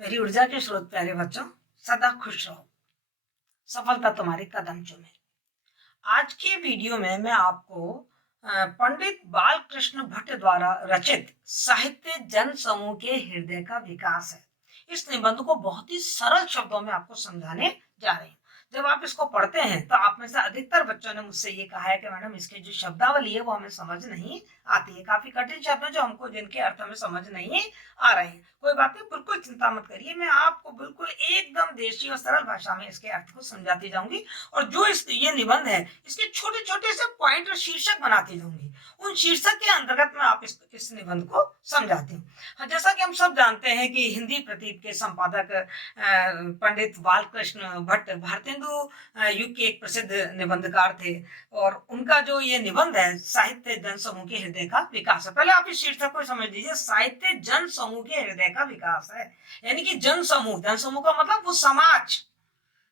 मेरी ऊर्जा के स्रोत प्यारे बच्चों, सदा खुश रहो। सफलता तुम्हारे कदम चूमे। आज के वीडियो में मैं आपको पंडित बालकृष्ण भट्ट द्वारा रचित साहित्य जन समूह के हृदय का विकास है, इस निबंध को बहुत ही सरल शब्दों में आपको समझाने जा रही हूँ। जब आप इसको पढ़ते हैं तो आप में से अधिकतर बच्चों ने मुझसे ये कहा है कि मैडम इसकी जो शब्दावली है वो हमें समझ नहीं आती है, काफी कठिन शब्द है जो हमको जिनके अर्थ हमें समझ नहीं आ रहे हैं। कोई बात नहीं, बिल्कुल चिंता मत करिए, मैं आपको बिल्कुल एकदम देशी और सरल भाषा में इसके अर्थ को समझाती जाऊंगी और जो ये निबंध है इसके छोटे छोटे से पॉइंट और शीर्षक बनाती जाऊंगी। उन शीर्षक के अंतर्गत मैं आप इस निबंध को समझाती हूँ। हाँ, जैसा कि हम सब जानते हैं कि हिंदी प्रतीक के संपादक पंडित बालकृष्ण भट्ट भारतेंदु युग के एक प्रसिद्ध निबंधकार थे और उनका जो ये निबंध है साहित्य जन समूह के हृदय का विकास है। पहले आप इस शीर्षक को समझ लीजिए, साहित्य जन समूह के हृदय का विकास है, यानी कि जन समूह का मतलब वो समाज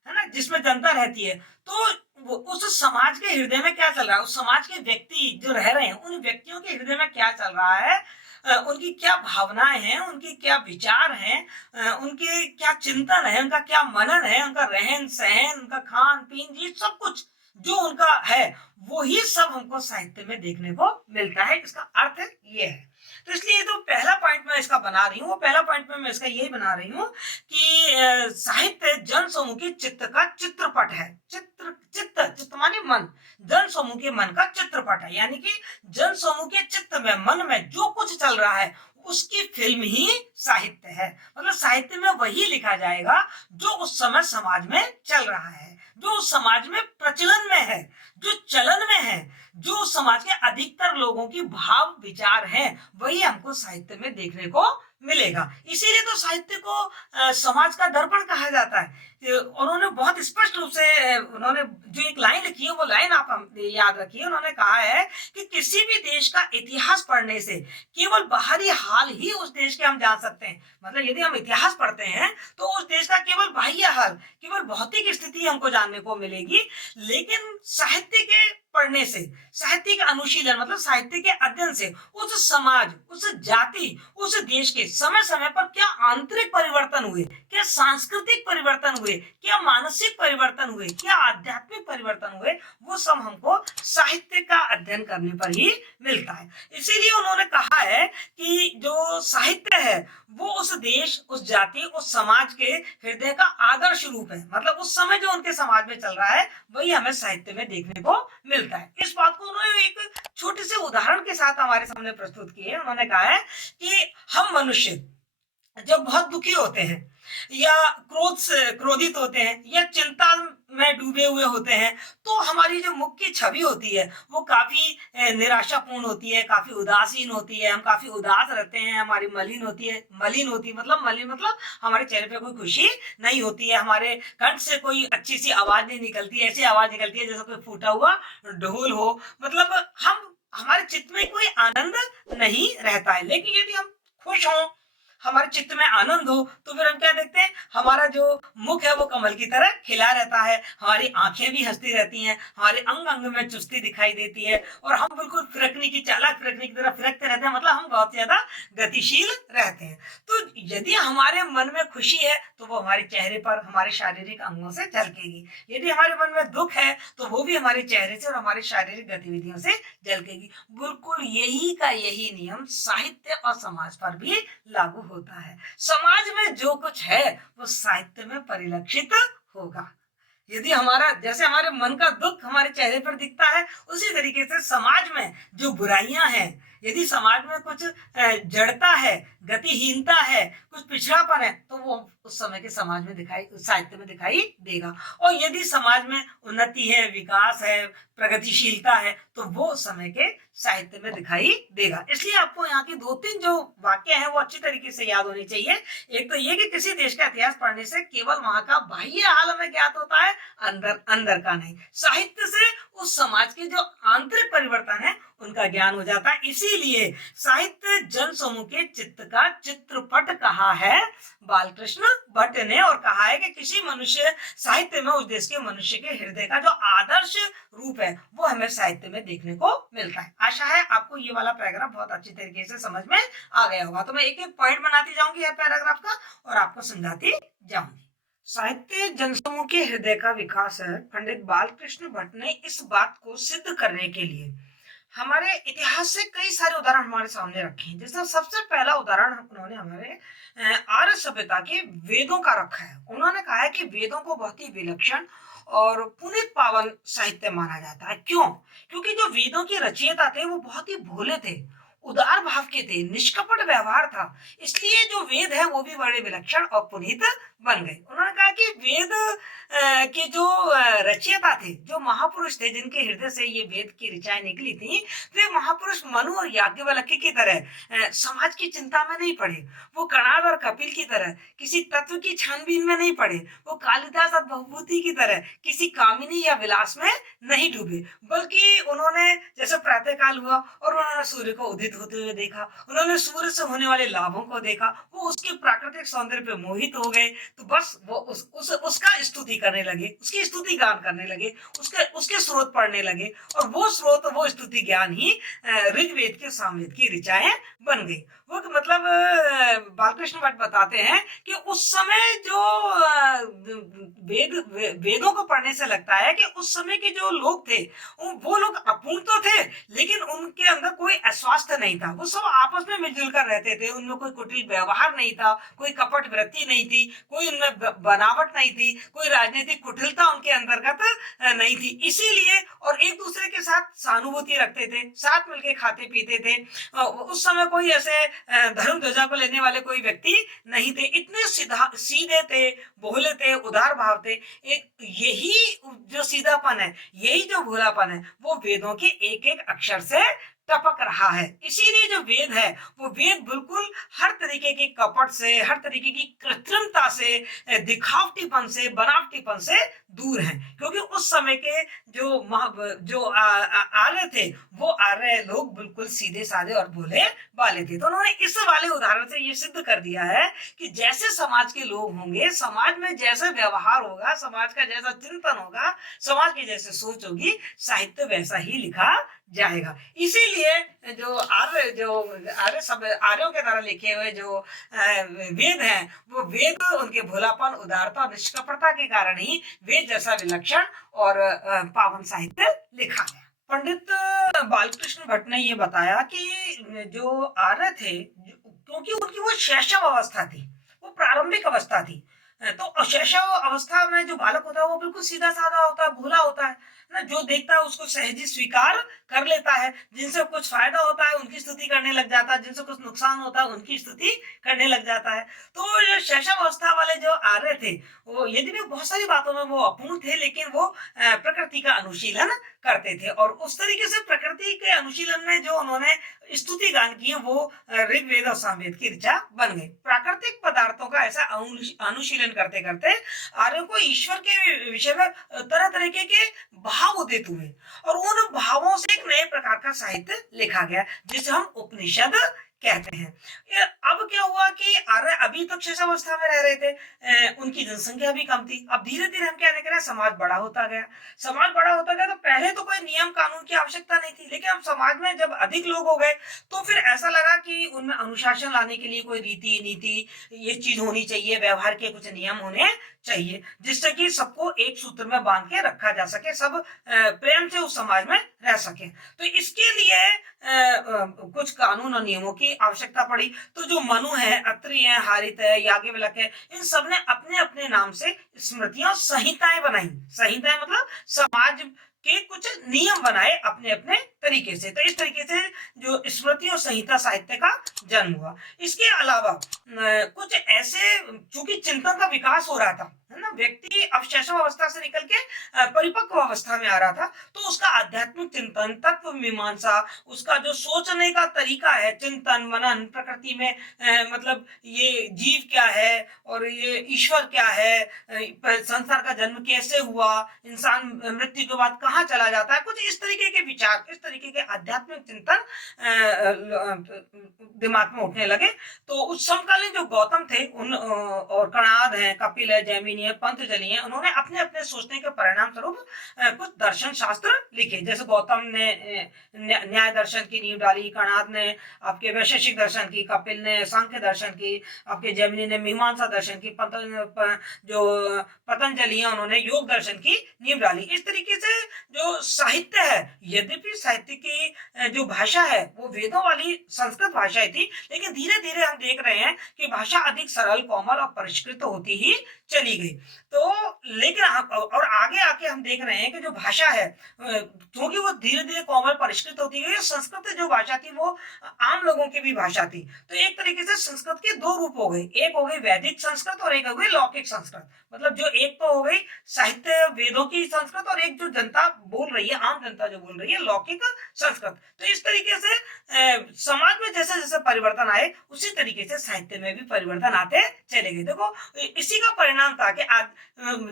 है ना, जिसमें जनता रहती है। तो उस समाज के हृदय में क्या चल रहा है, उस समाज के व्यक्ति जो रह रहे हैं उन व्यक्तियों के हृदय में क्या चल रहा है, उनकी क्या भावनाएं हैं, उनके क्या विचार हैं, उनके क्या चिंतन है, उनका क्या मनन है, उनका रहन सहन, उनका खान पीन, ये सब कुछ जो उनका है वही सब हमको साहित्य में देखने को मिलता है। इसका अर्थ ये है। तो इसलिए जो पहला पॉइंट मैं इसका बना रही हूँ, वो पहला पॉइंट में मैं इसका यही बना रही हूँ कि साहित्य जन समूह के चित्त का चित्रपट है। चित्त माने मन, जन समूह के मन का चित्रपट है, यानी कि जन समूह के चित्त में, मन में जो कुछ चल रहा है उसकी फिल्म ही साहित्य है। मतलब साहित्य में वही लिखा जाएगा जो उस समय समाज में चल रहा है, जो उस समाज में प्रचलन में है, जो चलन में है, जो समाज के अधिकतर लोगों की भाव विचार हैं, वही हमको साहित्य में देखने को मिलेगा। इसीलिए तो साहित्य को समाज का दर्पण कहा जाता है। उन्होंने बहुत स्पष्ट रूप से उन्होंने जो एक लाइन लिखी है वो लाइन आप याद रखिए। उन्होंने कहा है कि किसी भी देश का इतिहास पढ़ने से केवल बाहरी हाल ही उस देश के हम जान सकते हैं। मतलब यदि हम इतिहास पढ़ते हैं तो उस देश का केवल बाह्य हाल, केवल भौतिक स्थिति हमको जानने को मिलेगी, लेकिन साहित्य के पढ़ने से, साहित्य के अनुशीलन मतलब साहित्य के अध्ययन से उस समाज, उस जाति, उस देश के समय समय पर क्या आंतरिक परिवर्तन हुए, क्या सांस्कृतिक परिवर्तन हुए, क्या मानसिक परिवर्तन हुए, क्या आध्यात्मिक परिवर्तन हुए, वो सब हमको साहित्य का अध्ययन करने पर ही मिलता है। इसीलिए उन्होंने कहा है कि जो साहित्य है वो उस देश, उस जाति, उस समाज के हृदय का आदर्श रूप है। मतलब उस समय जो उनके समाज में चल रहा है वही हमें साहित्य में देखने को मिलता है। इस बात को उन्होंने एक छोटे से उदाहरण के साथ हमारे सामने प्रस्तुत किए। उन्होंने कहा है कि हम मनुष्य जब बहुत दुखी होते हैं या क्रोध से क्रोधित होते हैं या चिंता में डूबे हुए होते हैं, तो हमारी जो मुख्य छवि होती है वो काफी निराशापूर्ण होती है, काफी उदासीन होती है, हम काफी उदास रहते हैं, हमारी मलिन मतलब हमारे चेहरे पे कोई खुशी नहीं होती है, हमारे कंठ से कोई अच्छी सी आवाज नहीं निकलती, ऐसी आवाज निकलती है जैसे कोई फूटा हुआ ढोल हो। मतलब हम, हमारे चित्त में कोई आनंद नहीं रहता है। लेकिन यदि हम खुश हों, हमारे चित्त में आनंद हो, तो फिर हम क्या देखते हैं, हमारा जो मुख है वो कमल की तरह खिला रहता है, हमारी आंखें भी हंसती रहती हैं, हमारे अंग अंग में चुस्ती दिखाई देती है और हम बिल्कुल चालाक फिरकने की तरह फिरकते रहते हैं। मतलब हम बहुत ज्यादा गतिशील रहते हैं। तो यदि हमारे मन में खुशी है तो वो हमारे चेहरे पर, हमारे शारीरिक अंगों से झलकेगी। यदि हमारे मन में दुख है तो वो भी हमारे चेहरे से और हमारी शारीरिक गतिविधियों से झलकेगी। बिल्कुल यही का यही नियम साहित्य और समाज पर भी लागू होता है। समाज में जो कुछ है वो साहित्य में परिलक्षित होगा। यदि हमारा, जैसे हमारे मन का दुख हमारे चेहरे पर दिखता है, उसी तरीके से समाज में जो बुराइयां हैं, यदि समाज में कुछ जड़ता है, गतिहीनता है, कुछ पिछड़ापन है, तो वो उस समय के समाज में दिखाई, साहित्य में दिखाई देगा। और यदि समाज में उन्नति है, विकास है, प्रगतिशीलता है, तो वो उस समय के साहित्य में दिखाई देगा। इसलिए आपको यहाँ की दो तीन जो वाक्य हैं वो अच्छी तरीके से याद होनी चाहिए। एक तो ये कि किसी देश का इतिहास पढ़ने से केवल वहां का बाह्य हाल हमें ज्ञात होता है, अंदर अंदर का नहीं। साहित्य से उस समाज के जो आंतरिक परिवर्तन है उनका ज्ञान हो जाता है। इसीलिए साहित्य जन समूह के चित्त का चित्रपट कहा है बालकृष्ण भट्ट ने, और कहा है कि किसी मनुष्य साहित्य में उस देश के मनुष्य के हृदय का जो आदर्श रूप है वो हमें साहित्य में देखने को मिलता है। आशा है आपको ये वाला पैराग्राफ बहुत अच्छी तरीके से समझ में आ गया होगा। तो मैं एक एक पॉइंट बनाती जाऊंगी हर पैराग्राफ का और आपको समझाती जाऊंगी। साहित्य जनसमूह के हृदय का विकास है। पंडित बालकृष्ण भट्ट ने इस बात को सिद्ध करने के लिए हमारे इतिहास से कई सारे उदाहरण हमारे सामने रखे हैं। जैसे सबसे पहला उदाहरण उन्होंने हमारे आर्य सभ्यता के वेदों का रखा है। उन्होंने कहा है कि वेदों को बहुत ही विलक्षण और पुनीत पावन साहित्य माना जाता है। क्यों? क्योंकि जो वेदों के रचयिता थे वो बहुत ही भोले थे, उदार भाव के थे, निष्कपट व्यवहार था, इसलिए जो वेद है वो भी बड़े विलक्षण और पुनीत बन गए। उन्होंने कहा कि वेद के जो रचयिता थे, जो महापुरुष थे, जिनके हृदय से ये वेद की ऋचाएं निकली थी, वे महापुरुष मनु और याज्ञवल्क्य की तरह समाज की चिंता में नहीं पड़े। वो कणाद और कपिल की तरह किसी तत्व की छानबीन में नहीं पड़े। वो कालिदास और भवभूति की तरह किसी कामिनी या विलास में नहीं डूबे, बल्कि उन्होंने जैसे प्रातःकाल हुआ और उन्होंने सूर्य को उदित होते हुए देखा, उन्होंने सूर्य से होने वाले लाभों को देखा, वो उसके प्राकृतिक सौंदर्य पे मोहित हो गए, तो बस वो उसका स्तुति करने लगे, उसकी स्तुति गान करने लगे, उसके स्रोत पढ़ने लगे, और वो स्रोत, वो स्तुति ज्ञान ही ऋग्वेद के सामवेद की ऋचाएं बन गई। वो मतलब बालकृष्ण भट्ट बताते हैं कि उस समय जो वेदों को पढ़ने से लगता है कि उस समय के जो लोग थे वो लोग अपूर्ण तो थे, लेकिन उनके अंदर कोई अस्वास्थ्य नहीं था। वो सब आपस में मिलजुल कर रहते थे, उनमें कोई कुटिल व्यवहार नहीं था, कोई कपट वृत्ति नहीं थी, कोई उनमें बनावट नहीं थी, कोई राजनीतिक कुटिलता उनके अंतर्गत नहीं थी। इसीलिए और एक दूसरे के साथ सहानुभूति रखते थे, साथ मिलके खाते पीते थे। उस समय कोई ऐसे धर्म ध्वजा को लेने वाले कोई व्यक्ति नहीं थे, इतने सीधे थे, भोले थे, उदार भाव थे। यही जो सीधापन है, यही जो भोलापन है, वो वेदों के एक एक अक्षर से टपक रहा है। इसीलिए जो वेद है वो वेद बिल्कुल हर तरीके के कपट से, हर तरीके की कृत्रिमता से, दिखावटीपन से, बनावटीपन से दूर है। क्योंकि उस समय के जो आर्य थे, वो आर्य लोग बिल्कुल सीधे साधे और भोले वाले थे। तो उन्होंने इस वाले उदाहरण से ये सिद्ध कर दिया है कि जैसे समाज के लोग होंगे, समाज में जैसा व्यवहार होगा, समाज का जैसा चिंतन होगा, समाज की जैसे सोच होगी, साहित्य वैसा ही लिखा जाएगा। इसीलिए जो आर्यों के द्वारा लिखे हुए जो वेद हैं, वो वेद उनके भोलापन, उदारता और निष्कपटता के कारण ही वेद जैसा विलक्षण और पावन साहित्य लिखा गया। पंडित बालकृष्ण भट्ट ने ये बताया कि जो आर्य थे, क्योंकि उनकी वो शैशव अवस्था थी, वो प्रारंभिक अवस्था थी, तो शैशव अवस्था में जो बालक होता है वो बिल्कुल सीधा साधा होता है, भोला होता है ना, जो देखता है उसको सहजी स्वीकार कर लेता है। जिनसे कुछ फायदा होता है उनकी स्तुति करने लग जाता है, जिनसे कुछ नुकसान होता है उनकी स्तुति करने लग जाता है। तो जो शैशव अवस्था वाले जो आर्य थे, वो यदि भी बहुत सारी बातों में वो अपूर्ण थे, लेकिन वो प्रकृति का अनुशीलन करते थे, और उस तरीके से प्रकृति के अनुशीलन में जो उन्होंने स्तुति गान किए वो ऋग्वेद और सामवेद की ऋचा बन गई। प्राकृतिक पदार्थों का ऐसा अनुशीलन करते करते आर्यों को ईश्वर के विषय में तरह तरीके के भाव उदित हुए, और उन भावों से एक नए प्रकार का साहित्य लिखा गया, जिसे हम उपनिषद कहते हैं। अब क्या हुआ कि आर्य अभी तक शेष अवस्था में रह रहे थे, उनकी जनसंख्या भी कम थी। अब धीरे धीरे हम क्या देख रहे हैं, समाज बड़ा होता गया। समाज बड़ा होता गया तो पहले तो कोई नियम कानून की आवश्यकता नहीं थी, लेकिन अब समाज में जब अधिक लोग हो गए तो फिर ऐसा लगा कि उनमें अनुशासन लाने के लिए कोई रीति नीति, ये चीज होनी चाहिए, व्यवहार के कुछ नियम होने चाहिए, जिससे कि सबको एक सूत्र में बांध के रखा जा सके, सब प्रेम से उस समाज में रह सके। तो इसके लिए कुछ कानून और नियमों की आवश्यकता पड़ी। तो जो मनु है, अत्रि है, हारित है, याज्ञवल्क्य है, इन सब ने अपने अपने नाम से स्मृतियां, संहिताएं बनाई। संहिताएं मतलब समाज के कुछ नियम बनाए अपने अपने तरीके से। तो इस तरीके से जो स्मृति और संहिता साहित्य का जन्म हुआ। इसके अलावा कुछ ऐसे, चूंकि चिंतन का विकास हो रहा था, है ना, व्यक्ति अब शैशव अवस्था से निकल के परिपक्व अवस्था में आ रहा था, तो उसका आध्यात्मिक चिंतन, तत्व मीमांसा, उसका जो सोचने का तरीका है, चिंतन मनन, प्रकृति में मतलब ये जीव क्या है और ये ईश्वर क्या है, संसार का जन्म कैसे हुआ, इंसान मृत्यु के बाद कहाँ चला जाता है, कुछ इस तरीके के विचार, इस तरीके के आध्यात्मिक चिंतन दिमाग में उठने लगे। तो उस समकालीन जो गौतम थे उन और कणाद है, कपिल है, जैमिनी है, पंतजलि है, उन्होंने अपने अपने सोचने के परिणाम स्वरूप कुछ दर्शन शास्त्र लिखे। जैसे गौतम ने न्याय दर्शन की नींव डाली, कणाद ने आपके वैशेषिक दर्शन की, कपिल ने सांख्य दर्शन की, आपके जैमिनी ने मीमांसा दर्शन की, जो पतंजलि है उन्होंने योग दर्शन की नींव डाली। इस तरीके से जो साहित्य है, यद्यपि साहित्य की जो भाषा है वो वेदों वाली संस्कृत भाषा थी, लेकिन धीरे धीरे हम देख रहे हैं कि भाषा अधिक सरल, कोमल और परिष्कृत होती ही चली गई। तो लेकिन और आगे आके हम देख रहे हैं कि जो भाषा है, क्योंकि वो धीरे धीरे कोमल परिष्कृत होती गई, संस्कृत जो भाषा थी वो आम लोगों की भी भाषा थी। तो एक तरीके से संस्कृत के दो रूप हो गए, एक हो गई वैदिक संस्कृत और एक हो गई लौकिक संस्कृत। मतलब जो एक तो हो गई साहित्य वेदों की संस्कृत और एक जो जनता बोल रही है, आम जनता जो बोल रही है, लौकिक संस्कृत। तो इस तरीके से समाज में जैसे जैसे परिवर्तन आए उसी तरीके से साहित्य में भी परिवर्तन आते चले गए। देखो इसी का परिणाम था कि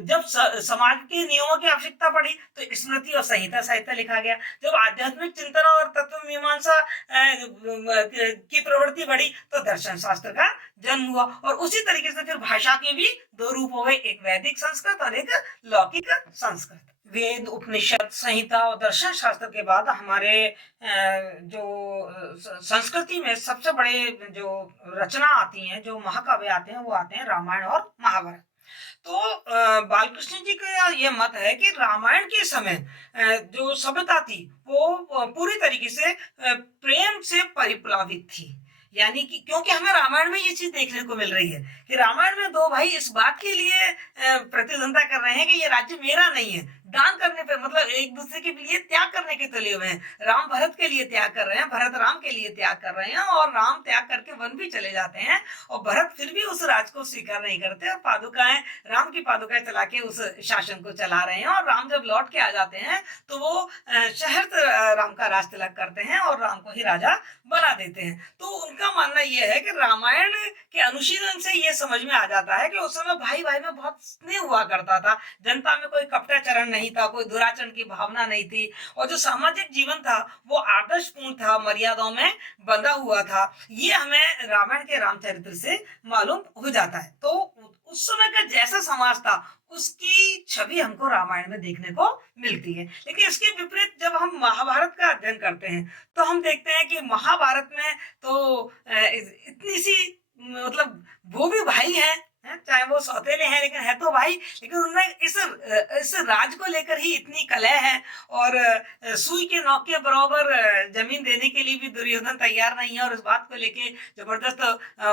जब समाज के नियमों की आवश्यकता पड़ी तो स्मृति और संहिता साहित्य लिखा गया। जब आध्यात्मिक चिंतन और तत्व मीमांसा की प्रवृत्ति बढ़ी तो दर्शन शास्त्र का जन्म हुआ। और उसी तरीके से फिर भाषा के भी दो रूप हो गए, एक वैदिक संस्कृत और एक लौकिक संस्कृत। वेद, उपनिषद, संहिता और दर्शन शास्त्र के बाद हमारे जो संस्कृति में सबसे बड़े जो रचना आती हैं, जो महाकाव्य आते हैं, वो आते हैं रामायण और महाभारत। तो बालकृष्ण जी का यह मत है कि रामायण के समय जो सभ्यता थी वो पूरी तरीके से प्रेम से परिप्लावित थी। यानी कि क्योंकि हमें रामायण में ये चीज देखने को मिल रही है कि रामायण में दो भाई इस बात के लिए प्रतिद्वंदा कर रहे हैं कि ये राज्य मेरा नहीं है, दान करने पे, मतलब एक दूसरे के लिए त्याग करने के तुले हुए हैं। राम भरत के लिए त्याग कर रहे हैं, भरत राम के लिए त्याग कर रहे हैं, और राम त्याग करके वन भी चले जाते हैं और भरत फिर भी उस राज को स्वीकार नहीं करते और पादुकाएं, राम की पादुकाएं चला के उस शासन को चला रहे हैं। और राम जब लौट के आ जाते हैं तो वो शहर राम का राज तिलक करते हैं और राम को ही राजा बना देते हैं। तो उनका मानना यह है कि रामायण के अनुशीलन से ये समझ में आ जाता है कि उस समय भाई भाई में बहुत स्नेह हुआ करता था, जनता में कोई कपटाचरण नहीं था, कोई दुराचरण की भावना नहीं थी, और जो सामाजिक जीवन था वो आदर्शपूर्ण था, मर्यादाओं में बंधा हुआ था। ये हमें रामायण के रामचरित्र से मालूम हो जाता है। तो उस समय का जैसा समाज था उसकी छवि हमको रामायण में देखने को मिलती है। लेकिन इसके विपरीत जब हम महाभारत का अध्ययन करते हैं तो हम देखते हैं कि महाभारत में तो इतनी सी, मतलब वो भी भाई हैं, चाहे वो सौतेले हैं लेकिन है तो भाई, लेकिन उनमें इस राज को लेकर ही इतनी कलह है और सुई के नोक के बराबर जमीन देने के लिए भी दुर्योधन तैयार नहीं है, और इस बात को लेके जबरदस्त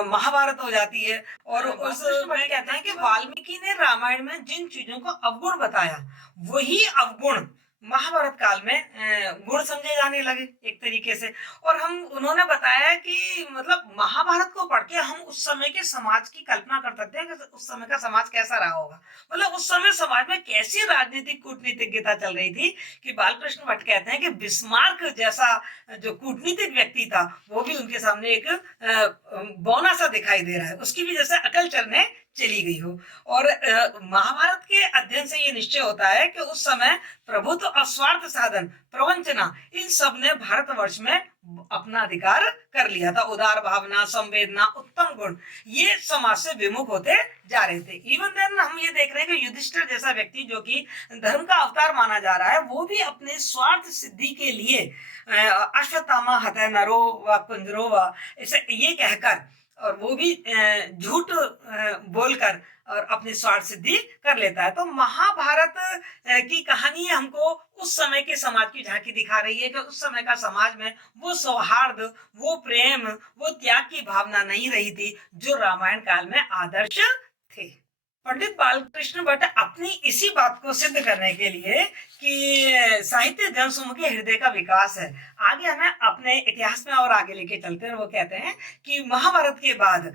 महाभारत हो जाती है। और उस में कहते हैं कि वाल्मीकि ने रामायण में जिन चीजों को अवगुण बताया वही अवगुण महाभारत काल में गुण समझे जाने लगे एक तरीके से। और उन्होंने बताया कि मतलब महाभारत को पढ़ के हम उस समय के समाज की कल्पना कर सकते हैं कि उस समय का समाज कैसा रहा होगा। मतलब उस समय समाज में कैसी राजनीतिक कूटनीतिज्ञता चल रही थी कि बालकृष्ण भट्ट कहते हैं कि बिस्मार्क जैसा जो कूटनीतिक व्यक्ति था वो भी उनके सामने एक बौना सा दिखाई दे रहा है, उसकी भी जैसे अकल चलने चली गई हो। और महाभारत के अध्ययन से ये निश्चय होता है कि उस समय प्रभुत्व, अस्वार्थ साधन, प्रवंचना, इन सब ने भारतवर्ष में अपना अधिकार कर लिया था। उदार भावना, संवेदना, उत्तम गुण, ये समाज से विमुख होते जा रहे थे। इवन देन हम ये देख रहे हैं कि युधिष्ठिर जैसा व्यक्ति जो कि धर्म का अवतार माना जा रहा है, वो भी अपने स्वार्थ सिद्धि के लिए अश्वत्थामा हतः नरो व कुंजरो व, इसे ये कहकर और वो भी झूठ बोलकर और अपनी स्वार्थ सिद्धि कर लेता है। तो महाभारत की कहानी हमको उस समय के समाज की झांकी दिखा रही है कि उस समय का समाज में वो सौहार्द, वो प्रेम, वो त्याग की भावना नहीं रही थी जो रामायण काल में आदर्श थे। पंडित बालकृष्ण भट्ट अपनी इसी बात को सिद्ध करने के लिए कि साहित्य जनसमूह के हृदय का विकास है, आगे हमें अपने इतिहास में और आगे लेके चलते हैं। वो कहते हैं कि महाभारत के बाद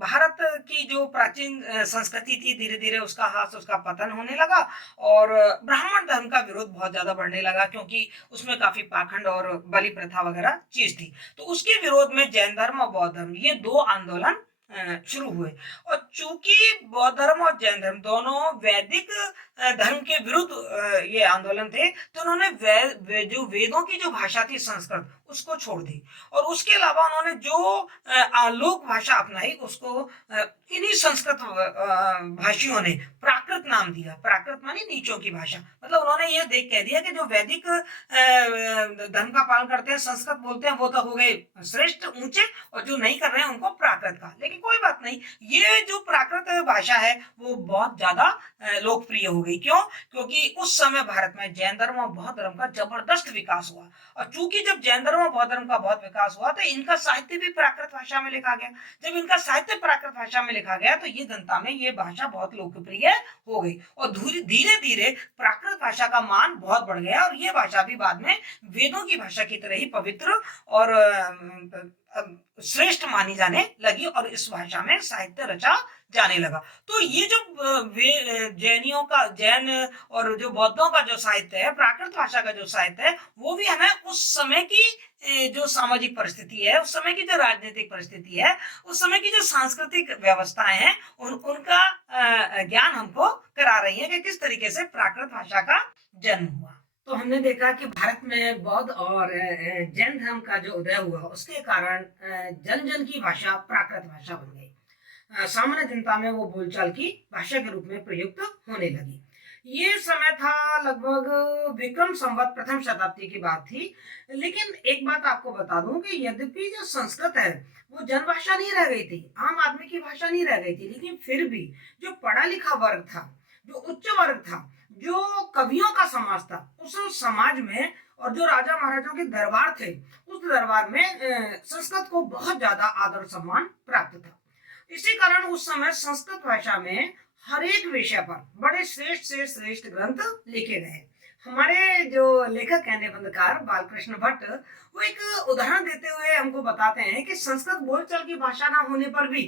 भारत की जो प्राचीन संस्कृति थी धीरे धीरे उसका ह्रास, उसका पतन होने लगा और ब्राह्मण धर्म का विरोध बहुत ज्यादा बढ़ने लगा, क्योंकि उसमें काफी पाखंड और बलि प्रथा वगैरह चीज थी। तो उसके विरोध में जैन धर्म और बौद्ध धर्म, ये दो आंदोलन शुरू हुए। और चूंकि बौद्ध धर्म और जैन धर्म दोनों वैदिक धर्म के विरुद्ध ये आंदोलन थे, तो उन्होंने जो वेदों की जो भाषा थी संस्कृत, उसको छोड़ दी और उसके अलावा उन्होंने जो लोक भाषा अपनाई उसको इन्हीं संस्कृत भाषियों ने प्राकृत नाम दिया। प्राकृत मानी नीचों की भाषा, मतलब उन्होंने ये देख कह दिया कि जो वैदिक धर्म का पालन करते हैं, संस्कृत बोलते हैं, वो तो हो गए श्रेष्ठ ऊंचे, और जो नहीं कर रहे हैं उनको प्राकृत कहा। लेकिन कोई बात नहीं, ये जो प्राकृत भाषा है वो बहुत ज्यादा लोकप्रिय हो गई। क्यों? क्योंकि उस समय भारत में जैन धर्म और बौद्ध धर्म का जबरदस्त विकास हुआ, और चूंकि जब जैन धर्म और बौद्ध धर्म का बहुत विकास हुआ तो इनका साहित्य भी प्राकृत भाषा में लिखा गया। जब इनका साहित्य प्राकृत भाषा में लिखा गया तो ये जनता में ये भाषा बहुत लोकप्रिय हो गई, और धीरे धीरे प्राकृत भाषा का मान बहुत बढ़ गया, और ये भाषा भी बाद में वेदों की भाषा की तरह ही पवित्र और श्रेष्ठ मानी जाने लगी, और इस भाषा में साहित्य रचा जाने लगा। तो ये जो जैनियों का, जैन और जो बौद्धों का जो साहित्य है, प्राकृत भाषा का जो साहित्य है, वो भी हमें उस समय की जो सामाजिक परिस्थिति है, उस समय की जो राजनीतिक परिस्थिति है, उस समय की जो सांस्कृतिक व्यवस्थाएं हैं, उनका ज्ञान हमको करा रही है कि किस तरीके से प्राकृत भाषा का जन्म हुआ। तो हमने देखा कि भारत में बौद्ध और जैन धर्म का जो उदय हुआ, उसके कारण जन जन की भाषा प्राकृत भाषा बन गई। सामान्य जनता में वो बोलचाल की भाषा के रूप में प्रयुक्त होने लगी। ये समय था लगभग विक्रम संवत प्रथम शताब्दी की बात थी। लेकिन एक बात आपको बता दूं कि यद्यपि जो संस्कृत है वो जनभाषा नहीं रह गई थी, आम आदमी की भाषा नहीं रह गई थी, लेकिन फिर भी जो पढ़ा लिखा वर्ग था, जो उच्च वर्ग था, जो कवियों का समाज था, उस समाज में और जो राजा महाराजाओं के दरबार थे, उस दरबार में संस्कृत को बहुत ज्यादा आदर सम्मान प्राप्त था। इसी कारण उस समय संस्कृत भाषा में हर एक विषय पर बड़े श्रेष्ठ से श्रेष्ठ ग्रंथ लिखे गए। हमारे जो लेखक हैं निबंधकार बालकृष्ण भट्ट, वो एक उदाहरण देते हुए हमको बताते हैं कि संस्कृत बोलचाल की भाषा ना होने पर भी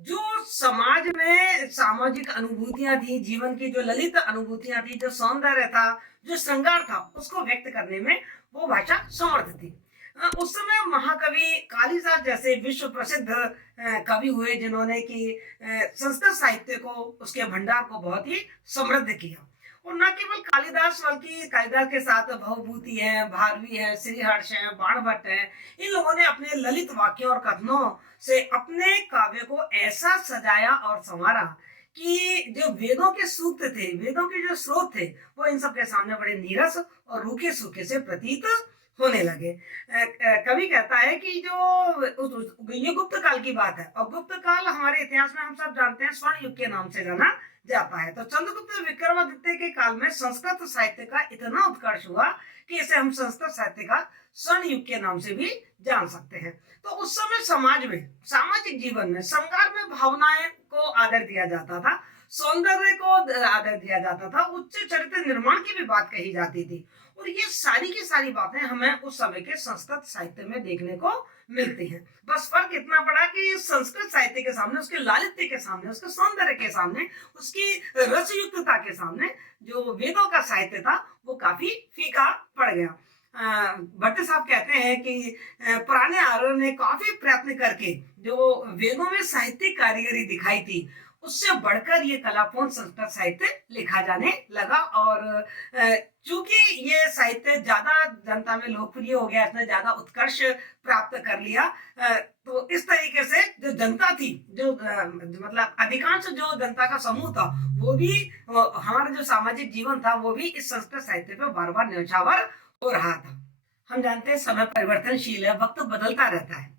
जो समाज में सामाजिक अनुभूतियां थी, जीवन की जो ललित अनुभूतियां थी, जो सौंदर्य था, जो श्रृंगार था, उसको व्यक्त करने में वो भाषा समर्थ थी। उस समय महाकवि कालिदास जैसे विश्व प्रसिद्ध कवि हुए, जिन्होंने कि संस्कृत साहित्य को, उसके भंडार को बहुत ही समृद्ध किया। और न केवल कालिदास, बल्कि कालिदास के साथ भवभूति है, भारवी है, श्रीहर्ष है, बाणभट्ट है, इन लोगों ने अपने ललित वाक्यों और कथनों से अपने काव्य को ऐसा सजाया और संवारा कि जो वेदों के सूक्त थे, वेदों के जो स्रोत थे, वो इन सब के सामने बड़े नीरस और रूखे सूखे से प्रतीत होने लगे। कवि कहता है कि जो ये गुप्त काल की बात है, और गुप्त काल हमारे इतिहास में हम सब जानते हैं स्वर्ण युग के नाम से जाना जाता है। तो चंद्रगुप्त विक्रमादित्य के काल में संस्कृत साहित्य का इतना उत्कर्ष हुआ कि इसे हम संस्कृत साहित्य का स्वर्ण युग के नाम से भी जान सकते हैं। तो उस समय समाज में, सामाजिक जीवन में, श्रृंगार में भावनाएं को आदर दिया जाता था, सौंदर्य को आदर दिया जाता था, उच्च चरित्र निर्माण की भी बात कही जाती थी। और ये सारी की सारी बातें हमें उस समय के संस्कृत साहित्य में देखने को मिलती हैं। बस फर्क इतना पड़ा कि संस्कृत साहित्य के सामने, उसके लालित्य के सामने, उसके सौंदर्य के सामने, उसकी रसयुक्तता के सामने जो वेदों का साहित्य था वो काफी फीका पड़ गया। भट्ट साहब कहते हैं कि पुराने आर्यों ने काफी प्रयत्न करके जो वेदों में साहित्यिक कारीगरी दिखाई थी, उससे बढ़कर ये कलापूर्ण संस्कृत साहित्य लिखा जाने लगा। और चूंकि ये साहित्य ज्यादा जनता में लोकप्रिय हो गया, इसने ज्यादा उत्कर्ष प्राप्त कर लिया, तो इस तरीके से जो जनता थी, जो मतलब अधिकांश जो जनता का समूह था, वो भी, हमारा जो सामाजिक जीवन था, वो भी इस संस्कृत साहित्य पे बार बार न्यौछावर हो रहा था। हम जानते हैं समय परिवर्तनशील है, वक्त बदलता रहता है,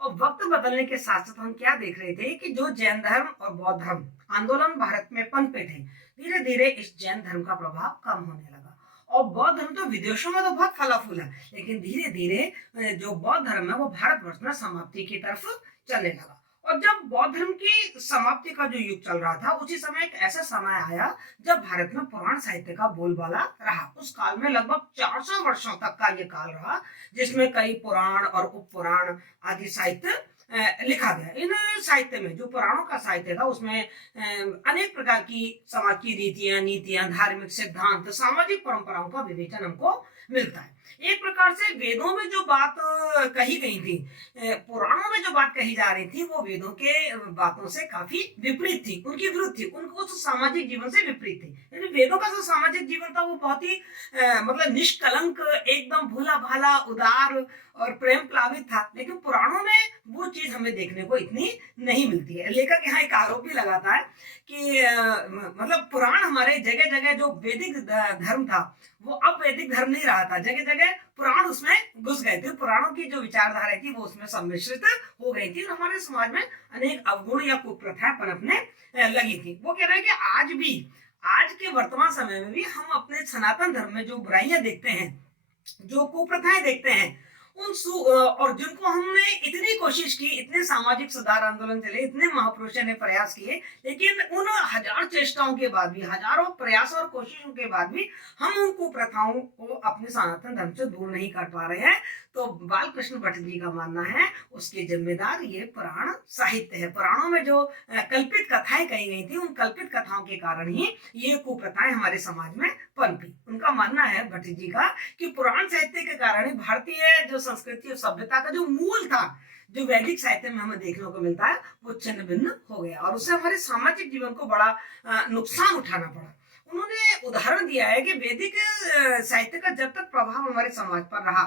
और वक्त बदलने के साथ साथ हम क्या देख रहे थे कि जो जैन धर्म और बौद्ध धर्म आंदोलन भारत में पनपे थे, धीरे धीरे इस जैन धर्म का प्रभाव कम होने लगा। और बौद्ध धर्म तो विदेशों में तो बहुत फला फूला, लेकिन धीरे धीरे जो बौद्ध धर्म है वो भारतवर्ष में समाप्ति की तरफ चलने लगा। और जब बौद्ध धर्म की समाप्ति का जो युग चल रहा था, उसी समय एक ऐसा समय आया जब भारत में पुराण साहित्य का बोलबाला रहा। उस काल में लगभग 400 वर्षों तक का ये काल रहा, जिसमें कई पुराण और उपपुराण आदि साहित्य लिखा गया। इन साहित्य में, जो पुराणों का साहित्य था, उसमें अनेक प्रकार की समाज की रीतियां, नीतियां, धार्मिक सिद्धांत, सामाजिक परंपराओं का विवेचन हमको मिलता है। एक प्रकार से वेदों में जो बात कही गई थी, पुराणों में जो बात कही जा रही थी, वो वेदों के बातों से काफी विपरीत थी, उनकी विरुद्ध थी, उनको तो सामाजिक जीवन से विपरीत थी। यानी वेदों का जो सामाजिक जीवन था वो बहुत ही मतलब निष्कलंक, एकदम भोला भाला, उदार और प्रेम प्लावित था। लेकिन पुराणों में वो चीज हमें देखने को इतनी नहीं मिलती है। लेखक यहाँ एक आरोप भी लगाता है कि मतलब पुराण हमारे जगह जगह, जो वैदिक धर्म था वो अब वैदिक धर्म नहीं रहा था, जगह जगह पुराण उसमें घुस गए थे, पुराणों की जो विचारधारा थी वो उसमें सम्मिश्रित हो गई थी और हमारे समाज में अनेक अवगुण या कुप्रथाएं पनपने लगी थी। वो कह रहे हैं कि आज भी, आज के वर्तमान समय में भी हम अपने सनातन धर्म में जो बुराइयां देखते हैं, जो कुप्रथाएं देखते हैं, और जिनको हमने इतनी कोशिश की, इतने सामाजिक सुधार आंदोलन चले, इतने महापुरुषों ने प्रयास किए, लेकिन उन हजार चेष्टाओं के बाद भी, हजारों प्रयासों और कोशिशों के बाद भी हम उन कुप्रथाओं को अपने सनातन धर्म से दूर नहीं कर पा रहे हैं। तो बालकृष्ण भट्ट जी का मानना है उसके जिम्मेदार ये पुराण साहित्य है। पुराणों में जो कल्पित कथाएं कही गई थी, उन कल्पित कथाओं के कारण ही ये कुप्रथाएं हमारे समाज में पनपी। उनका मानना है, भट्ट जी का, कि पुराण साहित्य के कारण ही भारतीय जो संस्कृति और सभ्यता का जो मूल था, जो वैदिक साहित्य में हमें देखने को मिलता है, वो छिन्न भिन्न हो गया और उससे हमारे सामाजिक जीवन को बड़ा नुकसान उठाना पड़ा। उन्होंने उदाहरण दिया है कि वैदिक साहित्य का जब तक प्रभाव हमारे समाज पर रहा,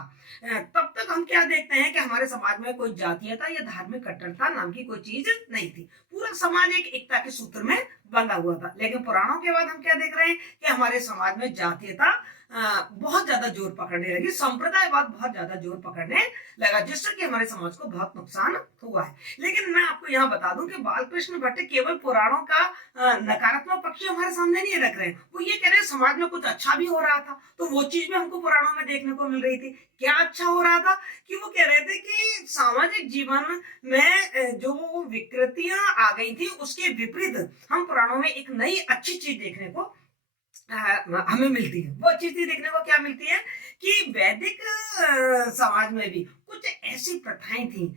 तब तक हम क्या देखते हैं कि हमारे समाज में कोई जातीयता या धार्मिक कट्टरता नाम की कोई चीज नहीं थी। पूरा समाज एक एकता के सूत्र में बंधा हुआ था। लेकिन पुराणों के बाद हम क्या देख रहे हैं कि हमारे समाज में जातीयता बहुत ज्यादा जोर पकड़ने लगी, संप्रदायवाद बहुत ज्यादा जोर पकड़ने लगा, जिससे कि हमारे समाज को बहुत नुकसान हुआ है। लेकिन मैं आपको यहाँ बता दूं कि बालकृष्ण भट्ट केवल पुराणों का नकारात्मक पक्ष हमारे सामने नहीं रख रहे हैं, वो ये कह रहे हैं समाज में कुछ अच्छा भी हो रहा था, तो वो चीज भी हमको पुराणों में देखने को मिल रही थी। क्या अच्छा हो रहा था? कि वो कह रहे थे कि सामाजिक जीवन में जो विकृतियां आ गई थी, उसके विपरीत हम पुराणों में एक नई अच्छी चीज देखने को हमें मिलती है। वो अच्छी चीज देखने को क्या मिलती है कि वैदिक समाज में भी कुछ ऐसी प्रथाएं थी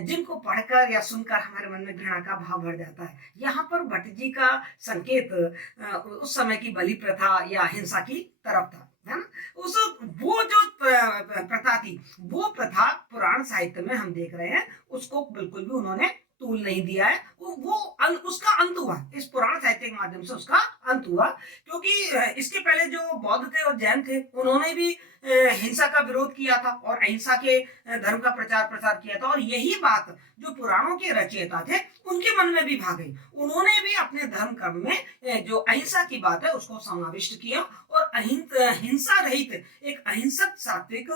जिनको पढ़कर या सुनकर हमारे मन में घृणा का भाव भर जाता है। यहाँ पर भट्ट जी का संकेत उस समय की बलि प्रथा या हिंसा की तरफ था, है ना। वो जो प्रथा थी, वो प्रथा पुराण साहित्य में हम देख रहे हैं, उसको बिल्कुल भी उन्होंने तूल नहीं दिया है। उसका अंत हुआ, इस पुराण साहित्य के माध्यम से उसका अंत हुआ। क्योंकि इसके पहले जो बौद्ध थे और जैन थे, उन्होंने भी हिंसा का विरोध किया था और अहिंसा के धर्म का प्रचार प्रसार किया था। और यही बात जो पुराणों के रचयिता थे, उनके मन में भी भा गई। उन्होंने भी अपने धर्म कर्म में जो अहिंसा की बात है उसको समाविष्ट किया और हिंसा रहित एक अहिंसक सात्विक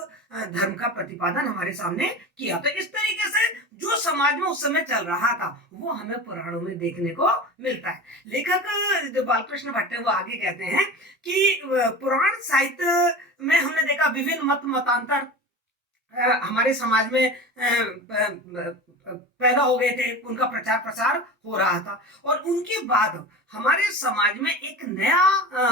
धर्म का प्रतिपादन हमारे सामने किया। तो इस तरीके से जो समाज में उस समय चल रहा था, वो हमें पुराणों में देखने को मिलता है। लेखक जो बालकृष्ण भट्ट है, वो आगे कहते हैं कि पुराण साहित्य में हमने देखा विभिन्न मतांतर हमारे समाज में पैदा हो गए थे, उनका प्रचार प्रसार हो रहा था। और उनके बाद हमारे समाज में एक नया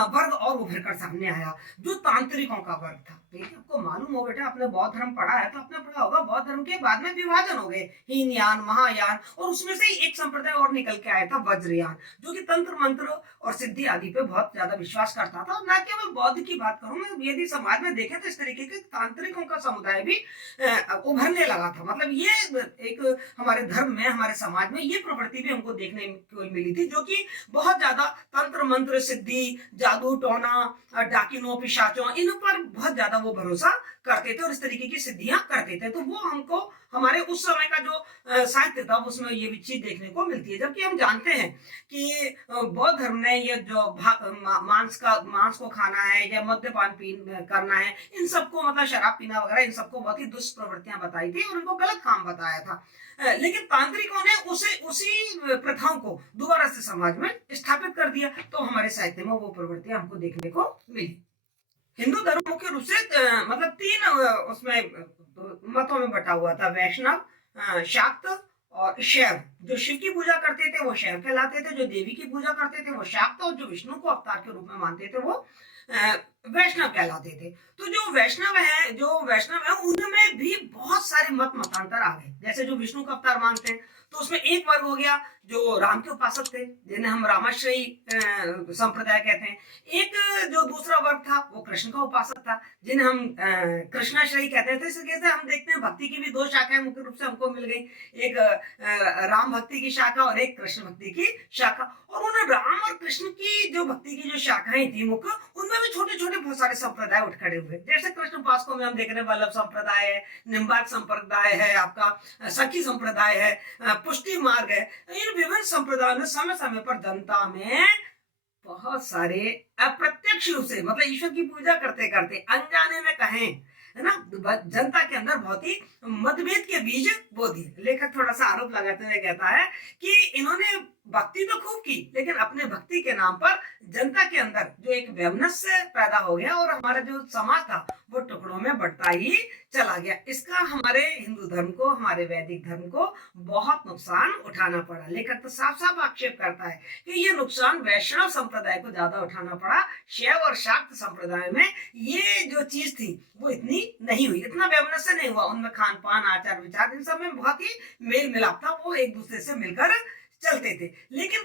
वर्ग और उभर कर सामने आया, जो तांत्रिकों का वर्ग था। देखिए, आपको मालूम हो बेटा, आपने बौद्ध धर्म पढ़ा है तो आपने पढ़ा होगा, बौद्ध धर्म के बाद में विभाजन हो गए, हीनयान, महायान, और उसमें से एक संप्रदाय और निकल के आया था, वज्रयान, जो कि तंत्र मंत्र और सिद्धि आदि पे बहुत ज्यादा विश्वास करता था। न केवल बौद्ध की बात करूं मैं, यदि समाज में देखें तो इस तरीके के तांत्रिकों का समुदाय भी उभरने लगा था। मतलब ये एक हमारे धर्म में, हमारे समाज में ये प्रवृत्ति भी हमको देखने को मिली थी, जो कि बहुत ज्यादा तंत्र मंत्र, सिद्धि, जादू टोना, डाकिनों, पिशाचों, इन पर बहुत ज्यादा वो भरोसा करते थे और इस तरीके की सिद्धियां करते थे। तो वो हमको हमारे उस समय का जो साहित्य था, उसमें ये भी चीज देखने को मिलती है। जबकि हम जानते हैं कि बौद्ध धर्म ने ये जो मांस को खाना है या मद्यपान करना है, इन सबको, मतलब शराब पीना वगैरह, इन सबको बहुत ही दुष्ट प्रवृत्तियां बताई थी और उनको गलत काम बताया था। लेकिन तांत्रिकों ने उसी प्रथाओं को दोबारा से समाज में स्थापित कर दिया। तो हमारे साहित्य में वो प्रवृत्तियां हमको देखने को मिली। हिंदू धर्म मुख्य रूप से मतलब तीन उसमें मतों में बटा हुआ था, वैष्णव, शाक्त और शैव, जो शिव की पूजा करते थे वो शैव कहलाते थे, जो देवी की पूजा करते थे वो शाक्त, और जो विष्णु को अवतार के रूप में मानते थे वो वैष्णव कहलाते थे। तो जो वैष्णव है उनमें भी बहुत सारे मत मतांतर आ गए। जैसे जो विष्णु का अवतार मानते हैं तो उसमें एक वर्ग हो गया जो राम के उपासक थे, जिन्हें हम रामाश्रयी संप्रदाय कहते हैं। एक जो दूसरा वर्ग था वो कृष्ण का उपासक था, जिन्हें हम कृष्णाश्रयी कहते हैं। तो इस तरीके से हम देखते हैं भक्ति की भी दो शाखाएं मुख्य रूप से हमको मिल गई, एक राम भक्ति की शाखा और एक कृष्ण भक्ति की शाखा। और उन राम और कृष्ण की जो भक्ति की जो शाखाएं थी मुख्य, उनमें भी छोटे छोटे बहुत सारे संप्रदाय उठ खड़े हुए। जैसे कृष्ण उपासकों में हम देख रहे हैं वल्लभ संप्रदाय है, निम्बार्क संप्रदाय है, आपका सखी संप्रदाय है, पुष्टि मार्ग है। इन विभिन्न संप्रदायों ने समय समय पर जनता में बहुत सारे अप्रत्यक्ष रूप से, मतलब ईश्वर की पूजा करते करते अनजाने में कहें, है ना, जनता के अंदर बहुत ही मतभेद के बीज बो दिए। लेखक थोड़ा सा आरोप लगाते हुए कहता है कि इन्होंने भक्ति तो खूब की, लेकिन अपने भक्ति के नाम पर जनता के अंदर जो एक वैमनस्य पैदा हो गया और हमारा जो समाज था वो टुकड़ों में बढ़ता ही चला गया। इसका हमारे हिंदू धर्म को, हमारे वैदिक धर्म को बहुत नुकसान उठाना पड़ा। लेखक तो साफ साफ आक्षेप करता है कि ये नुकसान वैष्णव संप्रदाय को ज्यादा उठाना पड़ा। शैव और शाक्त संप्रदाय में ये जो चीज थी वो इतनी नहीं हुई, इतना वैमनस्य नहीं हुआ। उनमें खान पान, आचार विचार, इन सब में बहुत ही मेल मिलाप था, वो एक दूसरे से मिलकर चलते थे। लेकिन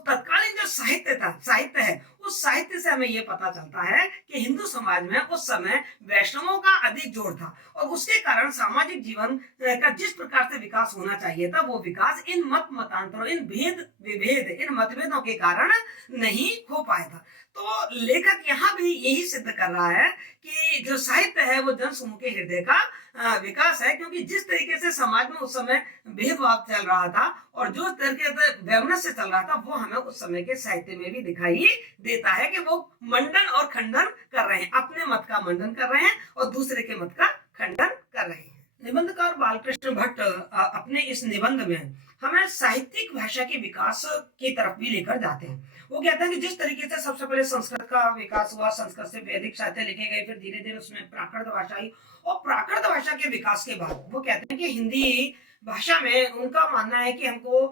तत्कालीन जो साहित्य है, उस साहित्य से हमें यह पता चलता है कि हिंदू समाज में उस समय वैष्णवों का अधिक जोर था, और उसके कारण सामाजिक जीवन का जिस प्रकार से विकास होना चाहिए था वो विकास इन मतांतरों, इन विभेद, इन मतभेदों के कारण नहीं हो पाया था। तो लेखक यहाँ भी यही सिद्ध कर रहा है कि जो साहित्य है वो जन समूह के हृदय का विकास है, क्योंकि जिस तरीके से समाज में उस समय भेदभाव चल रहा था और जो तरीके से वैमनस्य चल रहा था वो हमें उस समय के साहित्य में भी दिखाई देता है कि वो मंडन और खंडन कर रहे हैं, अपने मत का मंडन कर रहे हैं और दूसरे के मत का खंडन कर रहे हैं। निबंधकार बालकृष्ण भट्ट अपने इस निबंध में हमें साहित्यिक भाषा के विकास की तरफ भी लेकर जाते हैं। वो कहते हैं कि जिस तरीके से सबसे पहले संस्कृत का विकास हुआ, संस्कृत से वैदिक साहित्य लिखे गए, फिर धीरे धीरे उसमें प्राकृत भाषा आई, और प्राकृत भाषा के विकास के बाद वो कहते हैं कि हिंदी भाषा में उनका मानना है कि हमको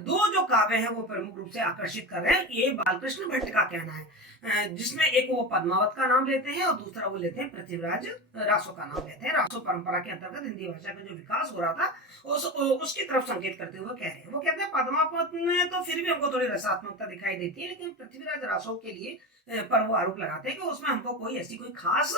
दो जो काव्य हैं वो प्रमुख रूप से आकर्षित कर रहे हैं। ये बालकृष्ण भट्ट का कहना है, जिसमें एक वो पद्मावत का नाम लेते हैं और दूसरा वो लेते हैं पृथ्वीराज रासो का नाम लेते हैं। रासो परंपरा के अंतर्गत हिंदी भाषा का जो विकास हो रहा था उसकी तरफ संकेत करते हुए कह रहे हैं। वो कहते हैं पद्मावत में तो फिर भी हमको थोड़ी रसात्मकता दिखाई देती है, लेकिन पृथ्वीराज रासो के लिए पर वो आरोप लगाते हैं कि उसमें हमको कोई ऐसी कोई खास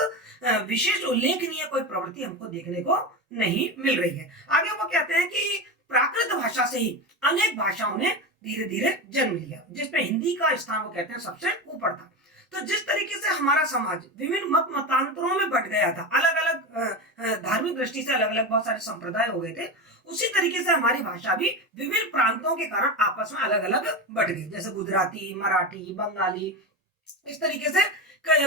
विशेष उल्लेखनीय कोई प्रवृत्ति हमको देखने को नहीं मिल रही है। आगे वो कहते हैं कि प्राकृत भाषा से ही अनेक भाषाओं ने धीरे धीरे जन्म लिया, जिसमें हिंदी का स्थान वो कहते हैं सबसे ऊपर था। तो जिस तरीके से हमारा समाज विभिन्न मत मतांतरों में बट गया था, अलग अलग धार्मिक दृष्टि से अलग अलग बहुत सारे संप्रदाय हो गए थे, उसी तरीके से हमारी भाषा भी विभिन्न प्रांतों के कारण आपस में अलग अलग बट गई। जैसे गुजराती, मराठी, बंगाली, इस तरीके से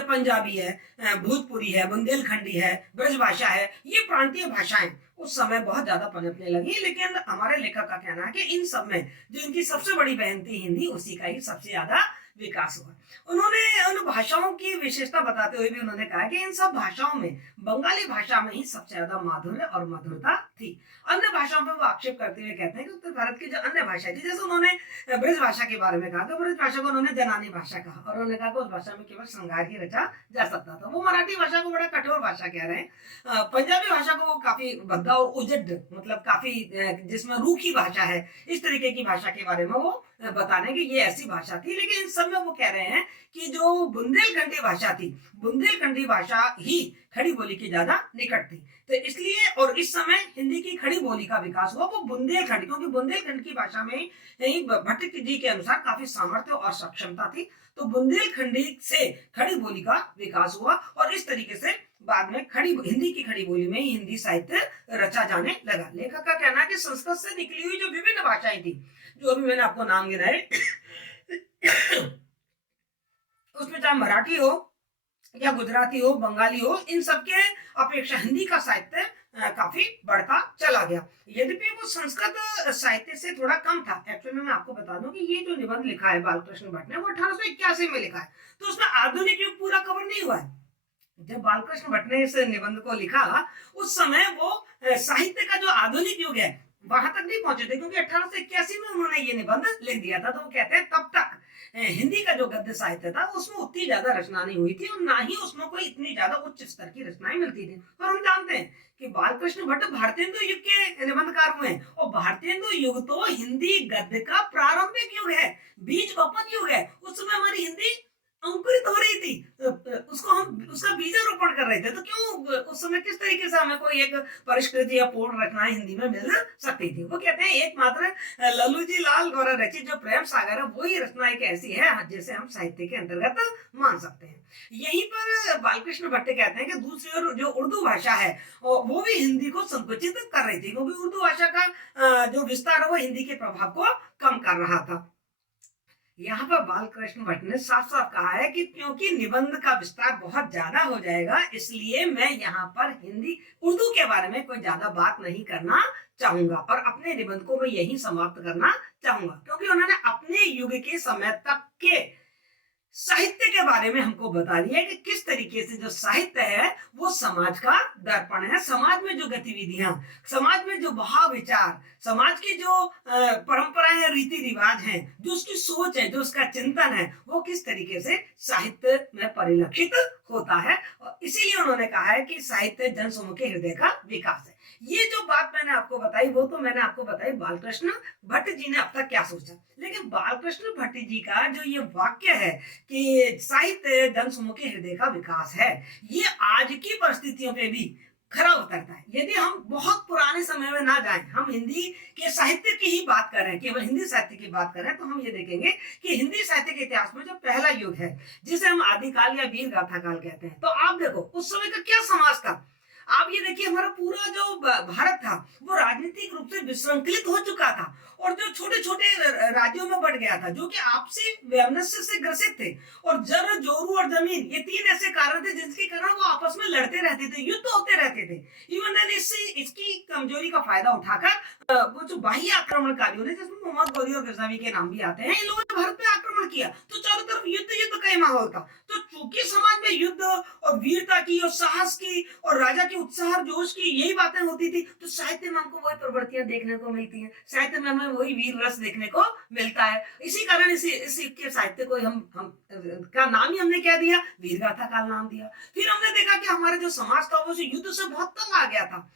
पंजाबी है, भोजपुरी है, बुंदेलखंडी है, ब्रज भाषा है, ये प्रांतीय भाषाएं उस समय बहुत ज्यादा पनपने लगी। लेकिन हमारे लेखक का कहना है कि इन सब में जो इनकी सबसे बड़ी बहन थी हिंदी, उसी का ही सबसे ज्यादा विकास हुआ। उन्होंने उन भाषाओं की विशेषता बताते हुए भी उन्होंने कहा कि इन सब भाषाओं में बंगाली भाषा में ही सबसे ज्यादा माधुर्य और मधुरता थी। अन्य भाषाओं पर वो आक्षेप करते हुए कहते हैं कि उत्तर भारत की जो अन्य भाषा थी, जैसे उन्होंने ब्रज भाषा के बारे में कहा, तो ब्रज भाषा को उन्होंने जनानी भाषा कहा, और उन्होंने कहा कि उस भाषा में केवल श्रृंगार ही रचा जा सकता था। वो मराठी भाषा को बड़ा कठोर भाषा कह रहे हैं। पंजाबी भाषा को वो काफी भद्दा और उजड, मतलब काफी जिसमें रूखी भाषा है, इस तरीके की भाषा के बारे में वो बताने की ये ऐसी भाषा थी। लेकिन इन सब में वो कह रहे हैं कि जो बुंदेलखंडी भाषा थी, बुंदेलखंडी भाषा ही खड़ी बोली की ज्यादा निकट थी। तो इसलिए और इस समय हिंदी की खड़ी बोली का विकास हुआ वो बुंदेलखंड, क्योंकि बुंदेलखंड की भाषा में भट्ट जी के अनुसार काफी सामर्थ्य और सक्षमता थी। तो बुंदेलखंडी से खड़ी बोली का विकास हुआ, और इस तरीके से बाद में हिंदी की खड़ी बोली में ही हिंदी साहित्य रचा जाने लगा। लेखक का कहना है कि संस्कृत से निकली हुई जो विभिन्न भाषाएं थी, जो अभी मैंने आपको नाम गिनाए, उसमें चाहे मराठी हो या गुजराती हो, बंगाली हो, इन सबके अपेक्षा हिंदी का साहित्य काफी बढ़ता चला गया। यद्यपि वो संस्कृत साहित्य से थोड़ा कम था। एक्चुअली मैं आपको बता दूं कि ये जो निबंध लिखा है बालकृष्ण भट्ट ने, वो 1881 में लिखा है, तो उसमें आधुनिक युग पूरा कवर नहीं हुआ है। जब बालकृष्ण भट्ट ने इस निबंध को लिखा, उस समय वो साहित्य का जो आधुनिक युग है वहां तक नहीं पहुंचे थे, क्योंकि 1881 में उन्होंने ये निबंध लिख दिया था। तो वो कहते हैं तब तक हिंदी का जो गद्य साहित्य था उसमें उतनी ज्यादा रचना नहीं हुई थी और ना ही उसमें कोई इतनी ज्यादा उच्च स्तर की रचनाएं मिलती थी। और हम जानते हैं कि बालकृष्ण भट्ट भारतेंदु युग के निबंधकार हुए हैं, और भारतेंदु युग तो हिंदी गद्य का प्रारंभिक युग है, बीज वपन युग है। उस समय हमारी हिंदी अंकुरित हो रही थी, उसको हम उसका बीजारोपण कर रहे थे। तो क्यों उस समय किस तरीके से हमें कोई एक परिष्कृत या पूर्ण रचनाएं हिंदी में मिल सकती थी। वो कहते हैं एकमात्र लल्लू जी लाल द्वारा रचित जो प्रेम सागर है वही रचना एक ऐसी है जिसे हम साहित्य के अंतर्गत मान सकते हैं। यहीं पर बालकृष्ण भट्ट कहते हैं कि दूसरी ओर जो उर्दू भाषा है वो भी हिंदी को संकुचित कर रही थी, क्योंकि उर्दू भाषा का जो विस्तार है वो हिंदी के प्रभाव को कम कर रहा था। यहाँ पर बालकृष्ण भट्ट ने साफ साफ कहा है कि क्योंकि निबंध का विस्तार बहुत ज्यादा हो जाएगा, इसलिए मैं यहाँ पर हिंदी उर्दू के बारे में कोई ज्यादा बात नहीं करना चाहूंगा और अपने निबंध को मैं यही समाप्त करना चाहूंगा। क्योंकि उन्होंने अपने युग के समय तक के साहित्य के बारे में हमको बता दिया कि किस तरीके से जो साहित्य है वो समाज का दर्पण है। समाज में जो गतिविधियां, समाज में जो भाव विचार, समाज की जो परंपराएं रीति रिवाज हैं, जो उसकी सोच है, जो उसका चिंतन है, वो किस तरीके से साहित्य में परिलक्षित होता है। और इसीलिए उन्होंने कहा है कि साहित्य जनसमूह के हृदय का विकास है। ये जो बात मैंने आपको बताई वो तो मैंने आपको बताई बालकृष्ण भट्ट जी ने अब तक क्या सोचा, लेकिन बालकृष्ण भट्ट जी का जो ये वाक्य है कि साहित्य जनसमूह के हृदय का विकास है, ये आज की परिस्थितियों पे भी खरा उतरता है। यदि हम बहुत पुराने समय में ना जाएं, हम हिंदी के साहित्य की ही बात कर रहे हैं, केवल हिंदी साहित्य की बात कर रहे हैं, तो हम ये देखेंगे कि हिंदी साहित्य के इतिहास में जो पहला युग है जिसे हम आदिकाल या वीर गाथा काल कहते हैं, तो आप देखो उस समय का क्या समाज था। आप ये देखिए हमारा पूरा जो भारत था वो राजनीतिक रूप से विसंकलित हो चुका था और जो छोटे छोटे राज्यों में बढ़ गया था, जो कि आपसी वैमनस्य से ग्रसित थे। और जर, जोरू और जमीन, ये तीन ऐसे कारण थे जिसके कारण वो आपस में लड़ते रहते थे, युद्ध होते रहते थे। इवन देन इसकी कमजोरी का फायदा उठाकर वो जो बाह्य आक्रमणकारियों ने, जिसमें मोहम्मद गौरी और गजनवी के नाम भी आते हैं, इन लोगों ने भारत पे आक्रमण किया। तो चारों तरफ युद्ध युद्ध का ही माहौल था। तो चूंकि समाज में युद्ध और वीरता की और साहस की और राजा के उत्साह जोश की यही बातें होती थी, तो साहित्य में हमको वही प्रवृत्तियां देखने को मिलती हैं, साहित्य में हमें वही वीर रस देखने को मिलता है। इसी कारण इस के साहित्य को हम का नाम ही हमने क्या दिया, वीर गाथा काल नाम दिया। फिर हमने देखा कि हमारा जो समाज था वो युद्ध से बहुत तंग आ गया था,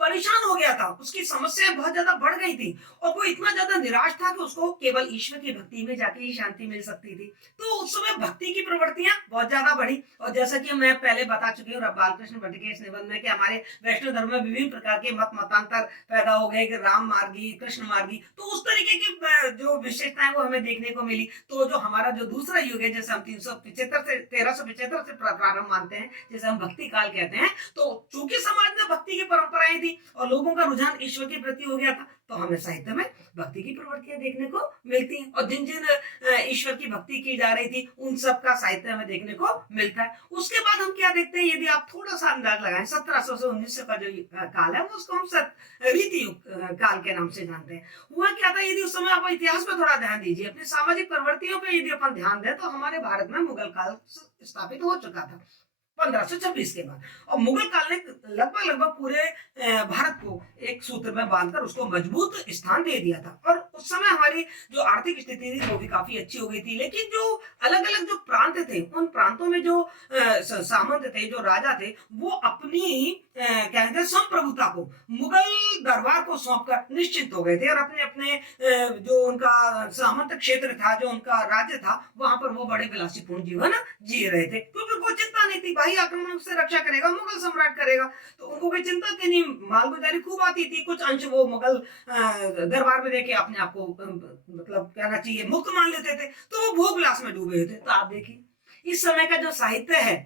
परेशान हो गया था, उसकी समस्याएं बहुत ज्यादा बढ़ गई थी और वो इतना ज्यादा निराश था कि उसको केवल ईश्वर की भक्ति में जाके ही शांति मिल सकती थी। तो उस समय भक्ति की प्रवृत्तियां बहुत ज्यादा बढ़ी। और जैसा कि मैं पहले बता चुकी हूँ बालकृष्ण भट्ट के इस निबंध में कि हमारे वैष्णव धर्म में विभिन्न प्रकार के मत मतांतर पैदा हो गए कि राम मार्गी, कृष्ण मार्गी, तो उस तरीके की जो विशेषताएं वो हमें देखने को मिली। तो जो हमारा जो दूसरा युग है, जैसे हम 1375 से प्रारंभ मानते हैं, जैसे हम भक्ति काल कहते हैं, तो चूंकि समाज में भक्ति की परंपराएं थी और लोगों का रुझान ईश्वर के प्रति हो गया था, तो हमें साहित्य में भक्ति की प्रवृत्तियां देखने को मिलती हैं। और जिन जिन ईश्वर की भक्ति की जा रही थी उन सब का साहित्य हमें देखने को मिलता है। उसके बाद हम क्या देखते हैं, यदि आप थोड़ा सा अंदाज लगाएं, 1700 से 1900 का जो काल है वो उसको हम रीति काल के नाम से जानते हैं। हुआ क्या था, यदि उस समय आप इतिहास पर थोड़ा ध्यान दीजिए, अपनी सामाजिक प्रवृत्तियों पर यदि अपन ध्यान दें, तो हमारे भारत में मुगल काल स्थापित हो चुका था 1526 के बाद। और मुगल काल ने लगभग पूरे भारत को एक सूत्र में बांधकर उसको मजबूत स्थान दे दिया था। और उस समय हमारी जो आर्थिक स्थिति थी वो भी काफी अच्छी हो गई थी। लेकिन जो अलग अलग जो प्रांत थे, उन प्रांतों में जो सामंत थे, जो राजा थे, वो अपनी क्या कहते हैं संप्रभुता को मुगल दरबार को सौंपकर निश्चिंत हो गए थे और अपने अपने जो उनका सामंत क्षेत्र था, जो उनका राज्य था, वहां पर वो बड़े विलासीपूर्ण जीवन जी रहे थे, क्योंकि उनको चिंता नहीं थी, भाई आक्रमण से रक्षा करेगा, मुगल सम्राट करेगा, तो उनको कोई चिंता थी नहीं। मालगुजारी खूब आती थी, कुछ अंश वो मुगल दरबार में देके अपने आप को मतलब कहना चाहिए मुक्त मान लेते थे, तो वो भोग विलास में डूबे हुए थे। तो आप देखिए इस समय का जो साहित्य है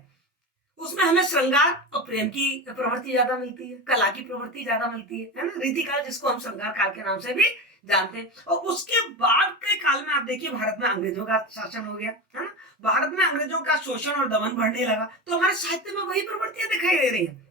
उसमें हमें श्रृंगार और प्रेम की प्रवृत्ति ज्यादा मिलती है, कला की प्रवृत्ति ज्यादा मिलती है ना, रीति काल जिसको हम श्रृंगार काल के नाम से भी जानते हैं। और उसके बाद के काल में आप देखिए भारत में अंग्रेजों का शासन हो गया है ना, भारत में अंग्रेजों का शोषण और दमन बढ़ने लगा, तो हमारे साहित्य में वही प्रवृत्तियां दिखाई दे रही है।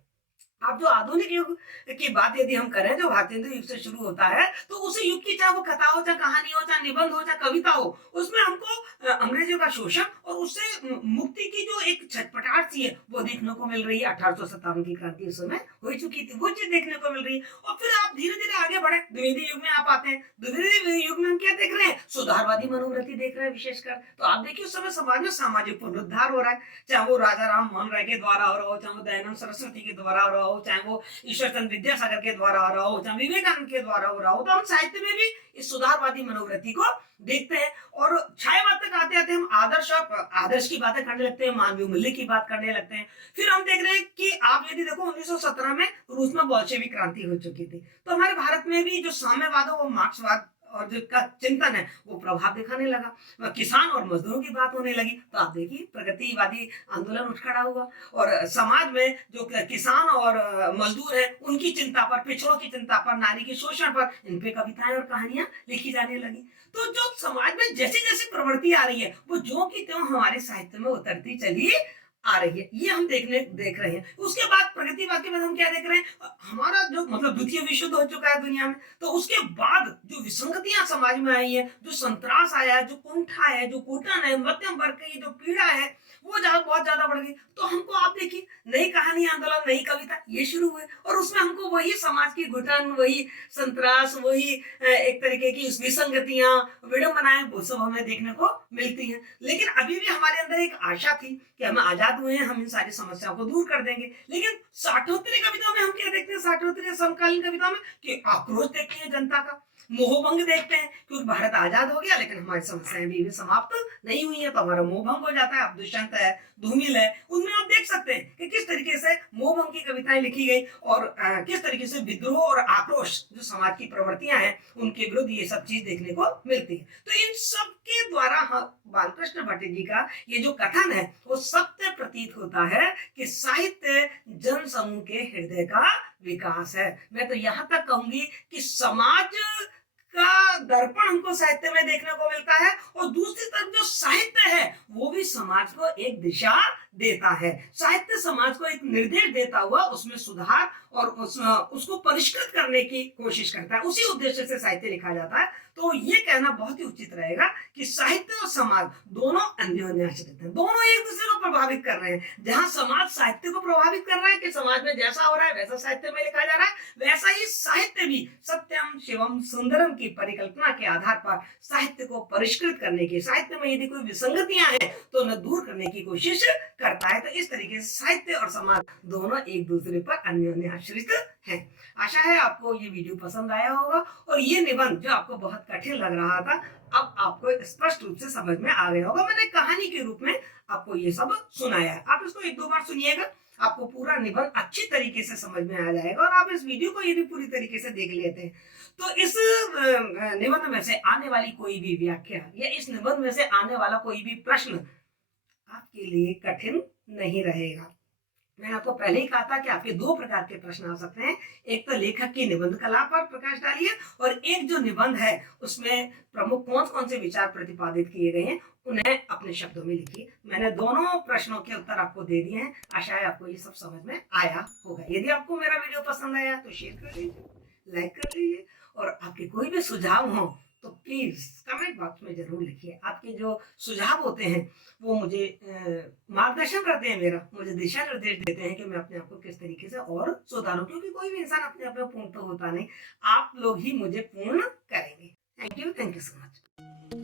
अब जो आधुनिक युग की बात यदि हम करें, जो भारतेंदु युग से शुरू होता है, तो उसी युग की चाहे वो कथा हो, चाहे कहानी हो, चाहे निबंध हो, चाहे कविता हो, उसमें हमको अंग्रेजों का शोषण और उससे मुक्ति की जो एक छटपटाहट सी है वो देखने को मिल रही है। 1857 की क्रांति उस समय हो चुकी थी, वो चीज देखने को मिल रही है। और फिर आप धीरे धीरे आगे बढ़े, द्विवेदी युग में आप आते हैं। द्विवेदी युग में हम क्या देख रहे हैं? सुधारवादी मनोवृत्ति देख रहे हैं विशेषकर। तो आप देखिए उस समय समाज में सामाजिक पुनरुद्धार हो रहा है, चाहे वो राजा राम मोहन राय के द्वारा हो रहा हो, चाहे वो दयानंद सरस्वती के द्वारा हो रहा हो, चाहे वो ईश्वर चंद्र विद्यासागर के द्वारा हो रहा हो, चाहे विवेकानंद के द्वारा हो रहा हो। तो हम साहित्य में भी इस सुधारवादी मनोवृत्ति को देखते हैं। और छायावाद तक आते आते हम आदर्श की बातें करने लगते हैं, मानवीय मूल्य की बात करने लगते हैं। फिर हम देख रहे हैं कि आप यदि देखो 1917 में रूस में बोल्शेविक क्रांति हो चुकी थी। तो हमारे भारत में भी जो साम्यवाद है वो मार्क्सवाद और जो का चिंतन है वो प्रभाव दिखाने लगा। किसान और मजदूरों की बात होने लगी। तो आप देखिए प्रगतिवादी आंदोलन उठ खड़ा हुआ और समाज में जो किसान और मजदूर है उनकी चिंता पर, पिछड़ों की चिंता पर, नारी के शोषण पर, इन पे कविताएं और कहानियां लिखी जाने लगी। तो जो समाज में जैसी जैसी प्रवृत्ति आ रही है वो ज्यों की त्यों हमारे साहित्य में उतरती चली आ रही है। ये हम देख रहे हैं। उसके बाद प्रगतिवाद के बाद हम क्या देख रहे हैं? हमारा जो मतलब द्वितीय विश्व युद्ध हो चुका है दुनिया में, तो उसके बाद जो विसंगतियां समाज में आई है, जो संतरास आया है, जो कुंठा है, जो कुटन है, मध्यम वर्ग की जो पीड़ा है वो बहुत ज्यादा बढ़ गई। तो हमको आप देखिए नई कहानी आंदोलन, नई कविता ये शुरू हुए और उसमें हमको वही समाज की घुटन, वही संतरास, वही एक तरीके की विसंगतियां, विडंबनाएं वो सब हमें देखने को मिलती हैं। लेकिन अभी भी हमारे अंदर एक आशा थी कि हम आजाद हुए हैं, हम इन सारी समस्याओं को दूर कर देंगे। लेकिन साठोत्तरी कविताओं में हम क्या देखते हैं? साठोत्तरी समकालीन कविताओं में कि आक्रोश देखते हैं जनता का, मोहभंग देखते हैं, क्योंकि भारत आजाद हो गया लेकिन हमारी समस्याएं भी समाप्त नहीं हुई है, तो हमारा मोहभंग हो जाता है। अब दुष्यंत है, धूमिल है, उनमें आप देख सकते हैं कि किस तरीके से मोहभंग की कविताएं लिखी गई और किस तरीके से विद्रोह और आक्रोश जो समाज की प्रवृत्तियां हैं उनके विरुद्ध ये सब चीज देखने को मिलती है। तो इन सब के द्वारा बालकृष्ण भट्ट जी का ये जो कथन है वो सत्य प्रतीत होता है कि साहित्य जन समूह के हृदय का विकास है। मैं तो यहाँ तक कहूंगी कि समाज का दर्पण हमको साहित्य में देखने को मिलता है और दूसरी तरफ जो साहित्य है वो भी समाज को एक दिशा देता है। साहित्य समाज को एक निर्देश देता हुआ उसमें सुधार और उसको परिष्कृत करने की कोशिश करता है। उसी उद्देश्य से साहित्य लिखा जाता है। तो ये कहना बहुत ही उचित रहेगा कि साहित्य और समाज दोनों अन्योन्याश्रित हैं, दोनों एक दूसरे को प्रभावित कर रहे हैं। जहां समाज साहित्य को प्रभावित कर रहा है कि समाज में जैसा हो रहा है वैसा साहित्य में लिखा जा रहा है, वैसा ही साहित्य भी सत्यम शिवम सुंदरम की परिकल्पना के आधार पर साहित्य को परिष्कृत करने की, साहित्य में यदि कोई विसंगतियां हैं तो उन्हें दूर करने की कोशिश करता है। तो इस तरीके से साहित्य और समाज दोनों एक दूसरे पर अन्योन्याश्रित हैं। आशा है आपको ये वीडियो पसंद आया होगा और ये निबंध जो आपको बहुत कठिन लग रहा था अब आपको स्पष्ट रूप से समझ में आ गया होगा। मैंने कहानी के रूप में आपको ये सब सुनाया है। आप इसको एक दो बार सुनिएगा, आपको पूरा निबंध अच्छी तरीके से समझ में आ जाएगा। और आप इस वीडियो को यदि पूरी तरीके से देख लेते हैं तो इस निबंध में से आने वाली कोई भी व्याख्या या इस निबंध में से आने वाला कोई भी प्रश्न आपके लिए कठिन नहीं रहेगा। मैंने आपको पहले ही कहा था कि आपके दो प्रकार के प्रश्न आ सकते हैं। एक तो लेखक की निबंध कला पर प्रकाश डालिए और एक जो निबंध है उसमें प्रमुख कौन कौन से विचार प्रतिपादित किए गए हैं उन्हें अपने शब्दों में लिखिए। मैंने दोनों प्रश्नों के उत्तर आपको दे दिए हैं। आशा है आपको ये सब समझ में आया होगा। यदि आपको मेरा वीडियो पसंद आया तो शेयर कर लीजिए, लाइक कर लीजिए और आपके कोई भी सुझाव हो तो प्लीज कमेंट बॉक्स में जरूर लिखिए। आपके जो सुझाव होते हैं वो मुझे मार्गदर्शन करते हैं, मेरा मुझे दिशा निर्देश देते हैं कि मैं अपने आप को किस तरीके से और सुधारूं, क्योंकि कोई भी इंसान अपने आप में पूर्ण तो होता नहीं, आप लोग ही मुझे पूर्ण करेंगे। Thank you so much.